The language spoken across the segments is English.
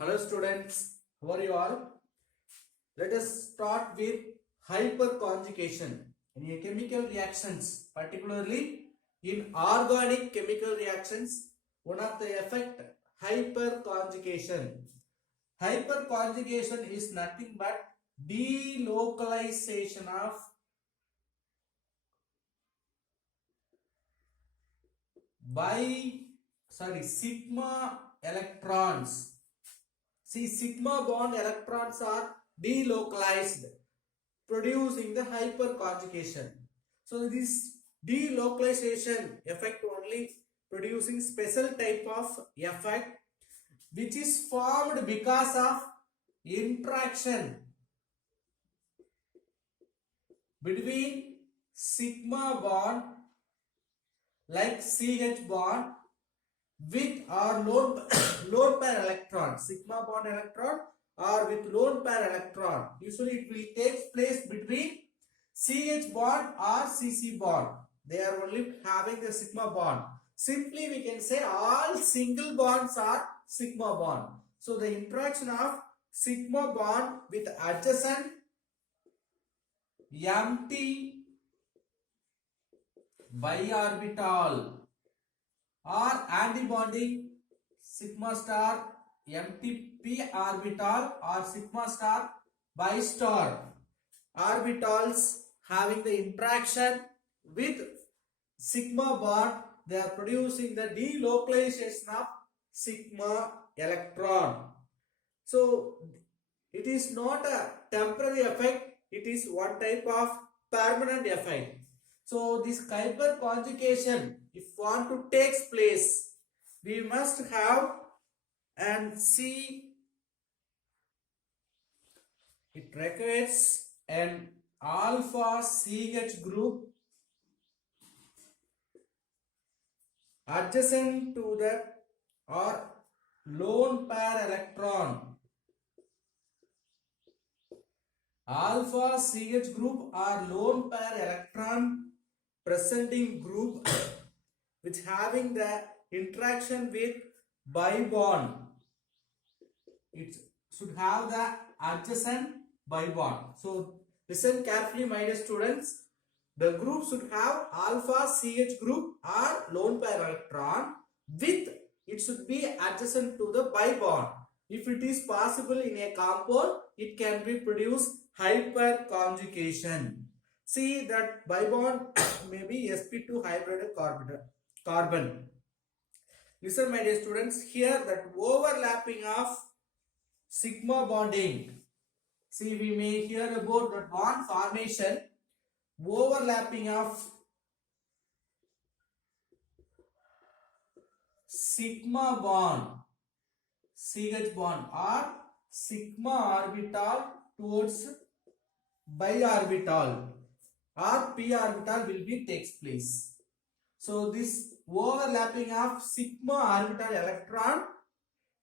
Hello students, how are you all? Let us start with hyperconjugation. In a chemical reactions, particularly in organic chemical reactions, one of the effect hyperconjugation. Hyperconjugation is nothing but delocalization of sigma electrons. See, sigma bond electrons are delocalized, producing the hyperconjugation. So this delocalization effect only producing special type of effect which is formed because of interaction between sigma bond like CH bond with or lone pair electron, sigma bond electron or with lone pair electron. Usually it will take place between CH bond or CC bond. They are only having the sigma bond. Simply we can say all single bonds are sigma bond. So the interaction of sigma bond with adjacent empty biorbital or antibonding sigma star empty p orbital or sigma star bi star orbitals having the interaction with sigma bond, they are producing the delocalization of sigma electron. So it is not a temporary effect, it is one type of permanent effect. So this hyperconjugation, if want to takes place, we must have and see it requires an alpha CH group adjacent to the or lone pair electron. Alpha CH group or lone pair electron presenting group which having the interaction with bi bond. It should have the adjacent bi bond. So listen carefully, my dear students. The group should have alpha CH group or lone pair electron with it should be adjacent to the bi bond. If it is possible in a compound, it can be produced hyperconjugation. See that bi bond may be sp2 hybrid carbon. Listen, my dear students, here that overlapping of sigma bonding. See, we may hear about the bond formation, overlapping of sigma bond, CH bond or sigma orbital towards bi orbital or p orbital will be takes place. So this overlapping of sigma orbital electron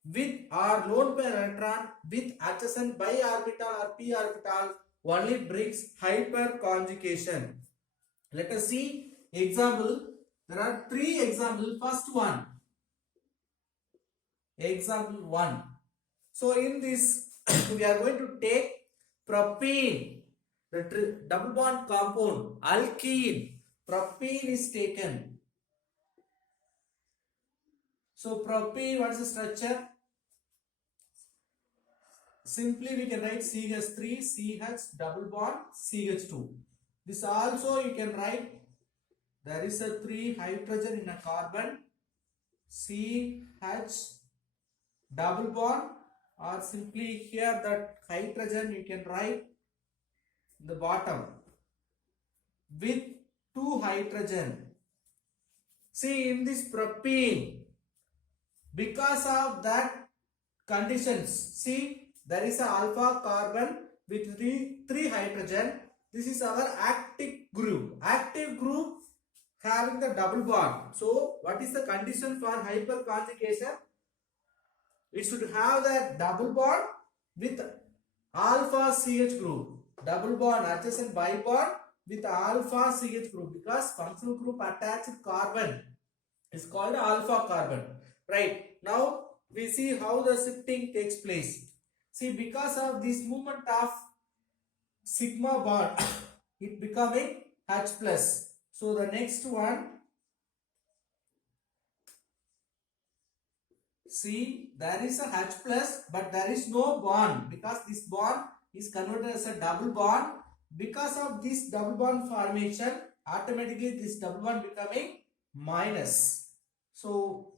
with or lone pair electron with adjacent bi orbital or p orbital only brings hyperconjugation. Let us see example. There are three examples. First one, example 1. So in this we are going to take propene, the double bond compound alkene. Propene is taken. So propene, what is the structure? Simply we can write CH3 CH double bond CH2. This also you can write, there is a 3 hydrogen in a carbon, CH double bond, or simply here that hydrogen you can write in the bottom with 2 hydrogen. See in this propene, because of that conditions, see there is a alpha carbon with 3 hydrogen. This is our active group. Active group having the double bond. So what is the condition for hyperconjugation? It should have the double bond with alpha CH group. Double bond adjacent bi bond with alpha CH group, because functional group attached carbon is called alpha carbon. Right. Now we see how the shifting takes place. See, because of this movement of sigma bond, it becoming H plus. So the next one, see, there is a H plus, but there is no bond because this bond is converted as a double bond. Because of this double bond formation, automatically this double bond becoming minus. So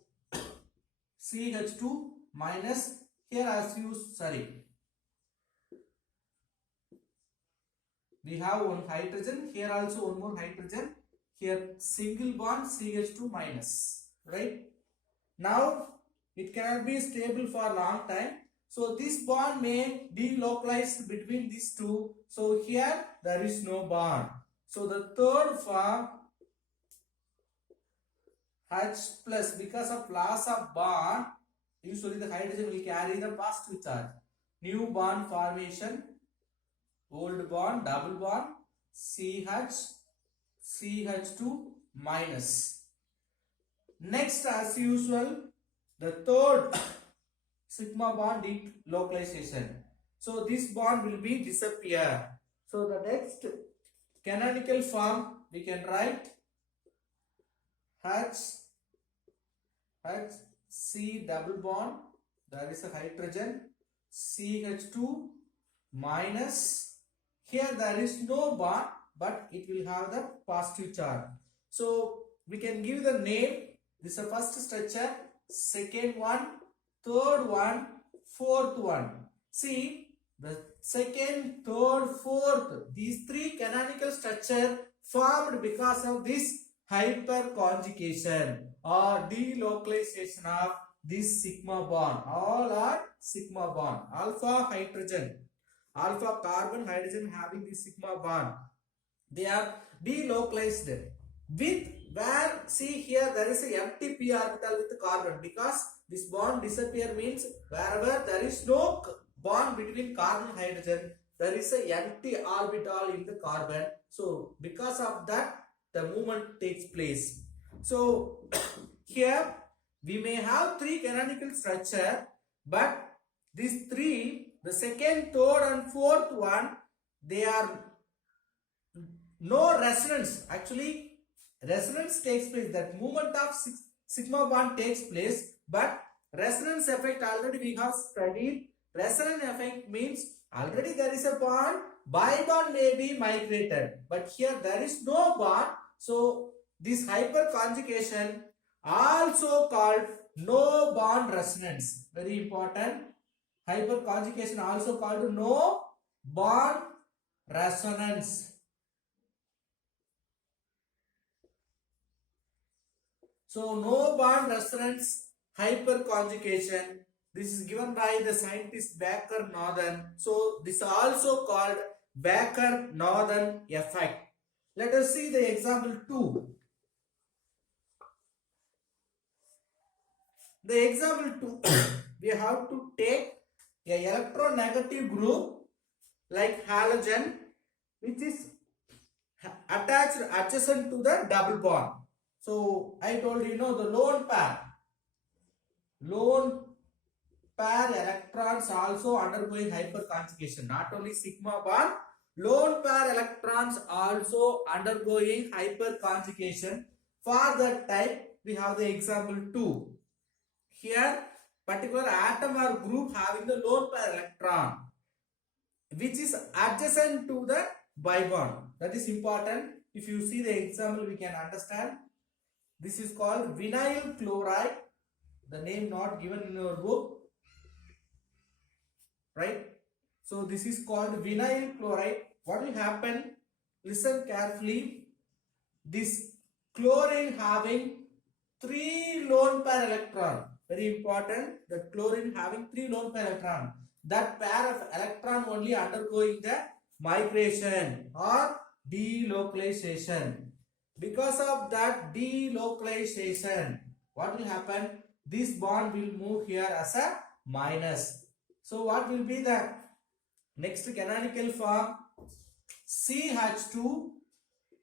CH2 minus, here as you, sorry, we have one hydrogen, here also one more hydrogen, here single bond CH2 minus, right? Now it cannot be stable for a long time, so this bond may delocalize between these two. So here there is no bond. So the third form, H plus, because of loss of bond, usually the hydrogen will carry the positive charge. New bond formation, old bond, double bond, CH, CH2 minus. Next, as usual, the third sigma bond delocalization. So this bond will be disappear. So the next canonical form we can write H C double bond, there is a hydrogen, CH2 minus, here there is no bond but it will have the positive charge. So we can give the name, this is the first structure, second one, third one, fourth one. See, the second, third, fourth, these three canonical structure formed because of this hyperconjugation or delocalization of this sigma bond. All are sigma bond. Alpha hydrogen, alpha carbon hydrogen having this sigma bond, they are delocalized with, where see here there is a empty p orbital with carbon, because this bond disappear means wherever there is no bond between carbon and hydrogen, there is a empty orbital in the carbon. So because of that the movement takes place. So here we may have three canonical structure, but these three, the second, third and fourth one, they are no resonance. Actually resonance takes place, that movement of sigma bond takes place, but resonance effect already we have studied. Resonance effect means already there is a bond, bi bond may be migrated, but here there is no bond. So this hyperconjugation also called no bond resonance, very important. Hyperconjugation also called no bond resonance. So no bond resonance hyperconjugation, this is given by the scientist Baker-Northern. So this is also called Baker-Northern effect. Let us see the example 2. The example 2, we have to take a electronegative group like halogen, which is attached adjacent to the double bond. So I told you, the lone pair electrons also undergoing hyperconjugation. Not only sigma bond, lone pair electrons also undergoing hyperconjugation. For that type, we have the example 2. Here, particular atom or group having the lone pair electron, which is adjacent to the bi bond. That is important. If you see the example, we can understand. This is called vinyl chloride. The name not given in your book, right? So this is called vinyl chloride. What will happen? Listen carefully. This chlorine having 3 lone pair electron. Very important. The chlorine having 3 lone pair electron. That pair of electron only undergoing the migration or delocalization. Because of that delocalization, what will happen? This bond will move here as a minus. So what will be the next canonical form? CH2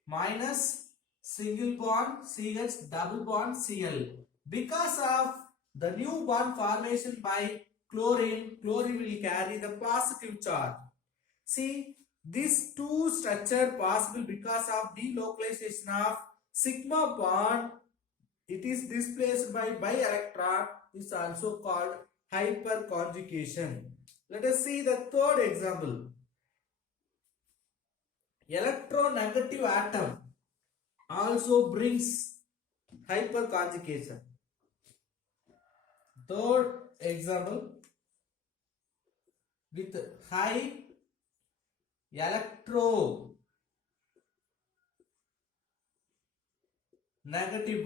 minus single bond CH double bond Cl. Because of the new bond formation by chlorine will carry the positive charge. See, these two structure possible because of delocalization of sigma bond. It is displaced by electron, is also called hyperconjugation. Let us see the third example. Electronegative atom also brings hyperconjugation. Third example, with high electronegative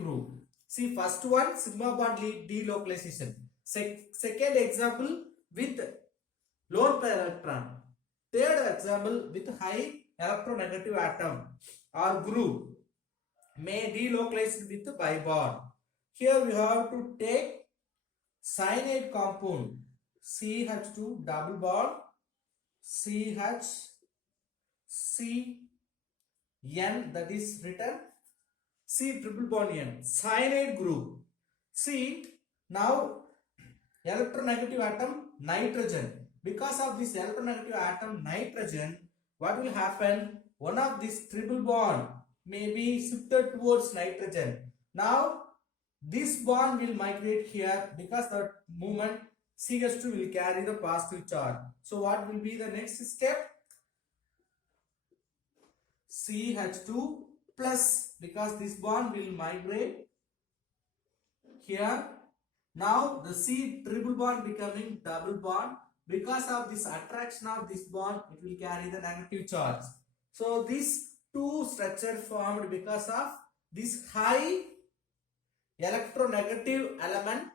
group. See, first one sigma bond delocalization. Second example with lone pair electron. Third example with high electronegative atom or group may delocalize with bibond. Here we have to take cyanide compound CH2 double bond CH CN, that is written C triple bond N, cyanide group. See, now electronegative atom nitrogen. Because of this electronegative atom nitrogen, what will happen? One of this triple bond may be shifted towards nitrogen. Now this bond will migrate here because the movement CH2 will carry the positive charge. So what will be the next step? CH2 plus, because this bond will migrate here. Now the C triple bond becoming double bond. Because of this attraction of this bond, it will carry the negative charge. So these two structures formed because of this high electronegative element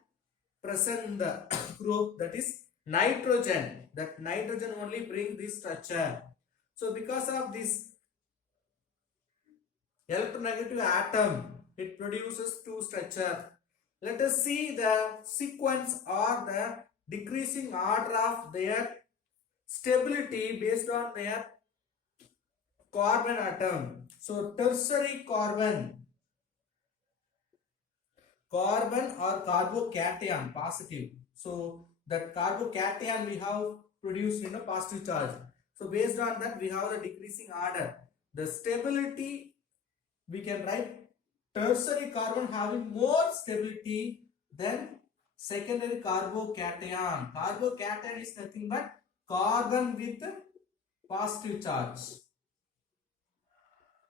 present in the group, that is nitrogen. That nitrogen only bring this structure. So because of this electronegative atom, it produces two structure. Let us see the sequence or the decreasing order of their stability based on their carbon atom. So tertiary carbon or carbocation positive. So that carbocation we have produced in a positive charge. So based on that we have the decreasing order. The stability we can write tertiary carbon having more stability than secondary carbocation. Carbocation is nothing but carbon with positive charge.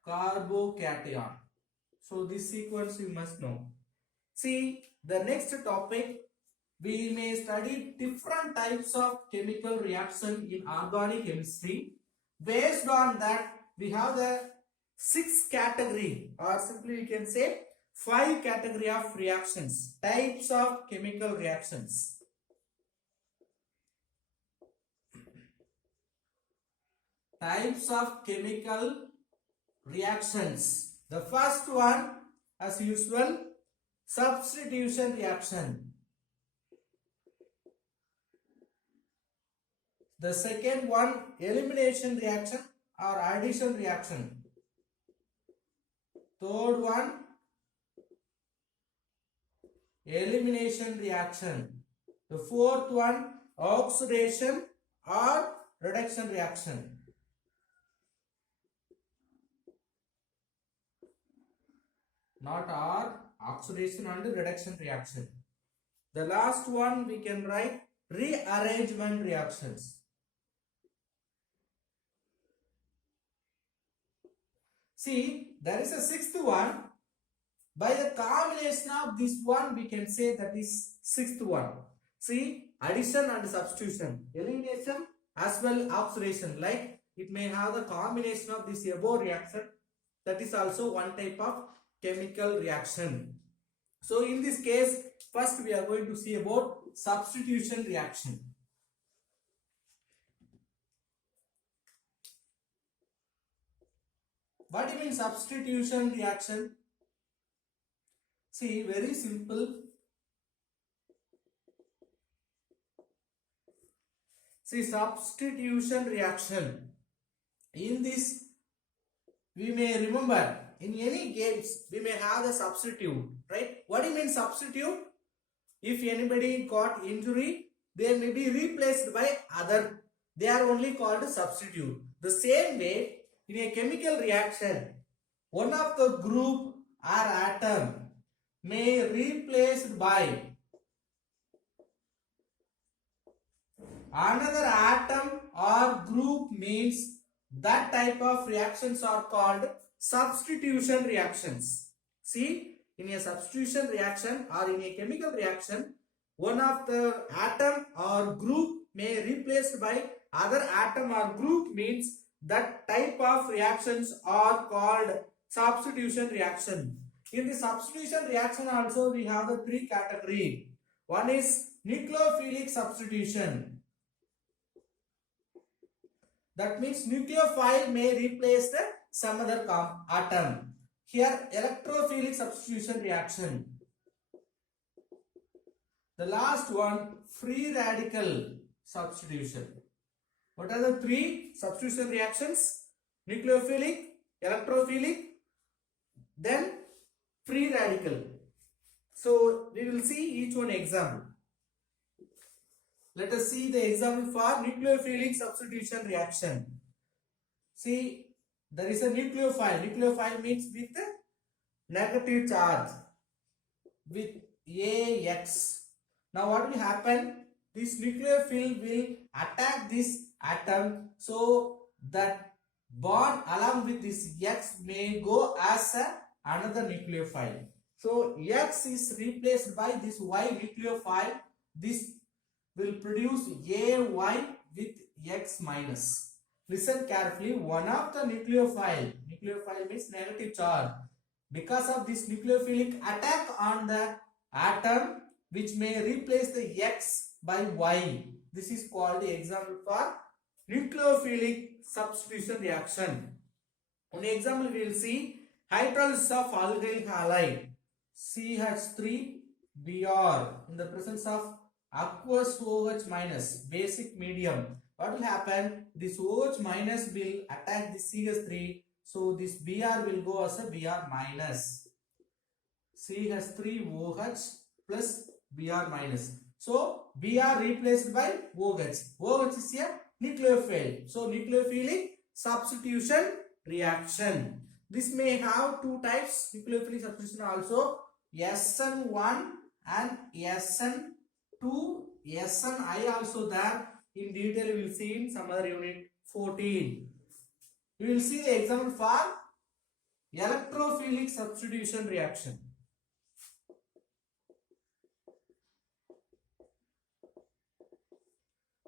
Carbocation. So this sequence you must know. See, the next topic, we may study different types of chemical reaction in organic chemistry. Based on that, we have the 6 category, or simply we can say 5 category of reactions, types of chemical reactions. Types of chemical reactions. The first one, as usual, substitution reaction. The second one, elimination reaction or addition reaction. Third one, elimination reaction. The fourth one, oxidation or reduction reaction. Not or, oxidation and reduction reaction. The last one we can write rearrangement reactions. See, there is a sixth one. By the combination of this one, we can say that is sixth one. See, addition and substitution, elimination as well oxidation. Like it may have the combination of this above reaction. That is also one type of chemical reaction. So in this case, first we are going to see about substitution reaction. What do you mean substitution reaction? See, very simple. See, substitution reaction. In this, we may remember, in any games, we may have the substitute, right? What do you mean substitute? if anybody got injury, they may be replaced by other. They are only called substitute. The same way, in a chemical reaction, one of the group or atom may replaced by another atom or group means that type of reactions are called substitution reactions. See, in a substitution reaction or in a chemical reaction, one of the atom or group may replaced by other atom or group means that type of reactions are called substitution reaction. In the substitution reaction also we have the three category. One is nucleophilic substitution. That means nucleophile may replace the some other atom. Here electrophilic substitution reaction. The last one, free radical substitution. What are the three substitution reactions? Nucleophilic, electrophilic, then free radical. So we will see each one example. Let us see the example for nucleophilic substitution reaction. See, there is a nucleophile. Nucleophile means with negative charge with AX. Now what will happen? This nucleophile will attack this atom, so that bond along with this X may go as another nucleophile. So X is replaced by this Y nucleophile. This will produce AY with X minus. Listen carefully. One of the nucleophile means negative charge. Because of this nucleophilic attack on the atom, which may replace the X by Y. This is called the example for nucleophilic substitution reaction. One example we will see hydrolysis of alkyl halide CH3Br in the presence of aqueous OH minus basic medium. What will happen? This OH minus will attack the CH3, so this Br will go as a Br minus. CH3OH plus Br minus. So Br replaced by OH. OH is a nucleophile. So nucleophilic substitution reaction. This may have two types nucleophilic substitution also, SN1 and SN2, SNI also there. In detail we will see in some other unit 14. We will see the example for electrophilic substitution reaction.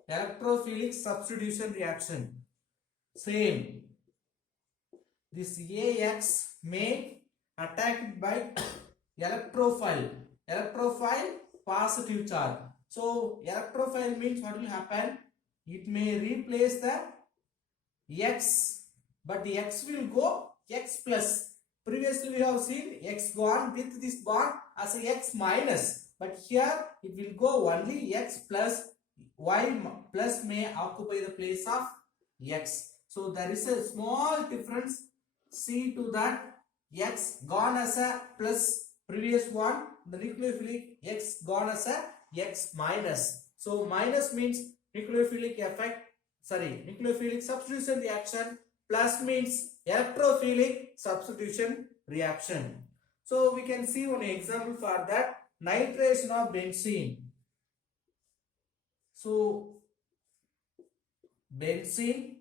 Electrophilic substitution reaction. Same. This AX may attacked by electrophile. Electrophile positive charge. So electrophile means what will happen? It may replace the X, but the X will go X plus. Previously we have seen X gone with this bond as a X minus, but here it will go only X plus. Y plus may occupy the place of X. So there is a small difference. See to that X gone as a plus previous one. The nucleophilic X gone as a X minus. So minus means nucleophilic effect. Nucleophilic substitution reaction. Plus means electrophilic substitution reaction. So we can see one example for that. Nitration of benzene. So benzene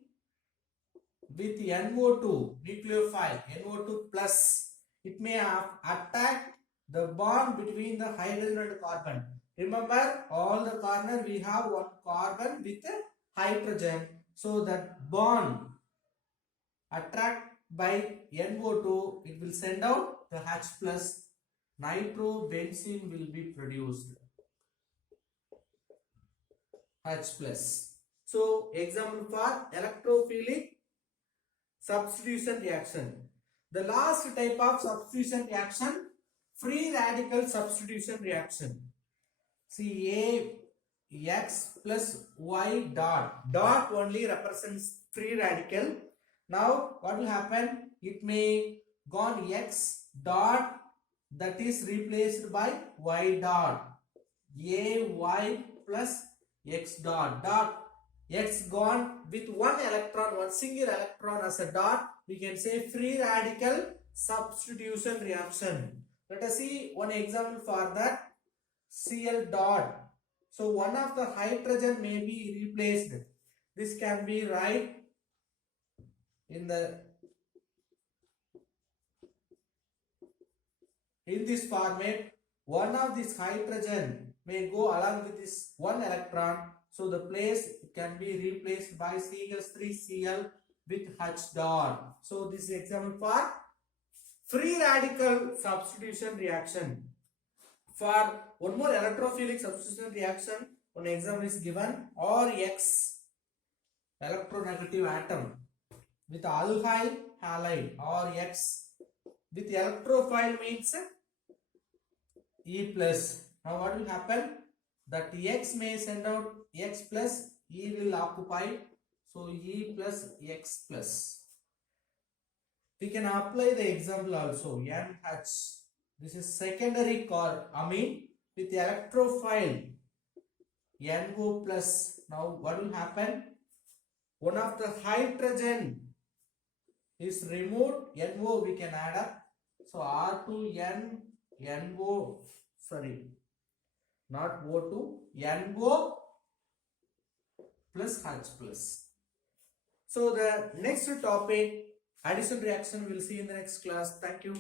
with NO2 nucleophile, NO2 plus, it may attack the bond between the hydrogen and carbon. Remember, all the corner we have one carbon with a hydrogen. So that bond attract by NO2, it will send out the H plus. Nitrobenzene will be produced. H plus. So example for electrophilic substitution reaction. The last type of substitution reaction, free radical substitution reaction. See, X plus Y dot. Dot only represents free radical. Now what will happen? It may gone X dot, that is replaced by Y dot. ay plus x dot x gone with one electron, one single electron as a dot. We can say free radical substitution reaction. Let us see one example for that. Cl dot. So one of the hydrogen may be replaced. This can be right in this format. One of this hydrogen may go along with this one electron. So the place can be replaced by CH3Cl with H dot. So this is example for free radical substitution reaction. For one more electrophilic substitution reaction, one example is given. RX electronegative atom with alkyl halide, RX with electrophile means E plus. Now what will happen? That X may send out X plus, E will occupy. So E plus X plus. We can apply the example also. NH. This is secondary core amine with electrophile NO plus. Now what will happen? One of the hydrogen is removed. NO we can add up. So R2N NO, sorry, not O2, NO plus H plus. So the next topic, addition reaction, we'll see in the next class. Thank you.